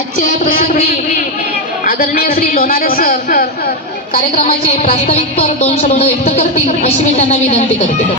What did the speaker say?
आजच्या प्रसंगी आदरणीय श्री लोणारे सर कार्यक्रमाचे प्रास्ताविक पर 2 शब्द व्यक्त करतील अशी मी त्यांना विनंती करते।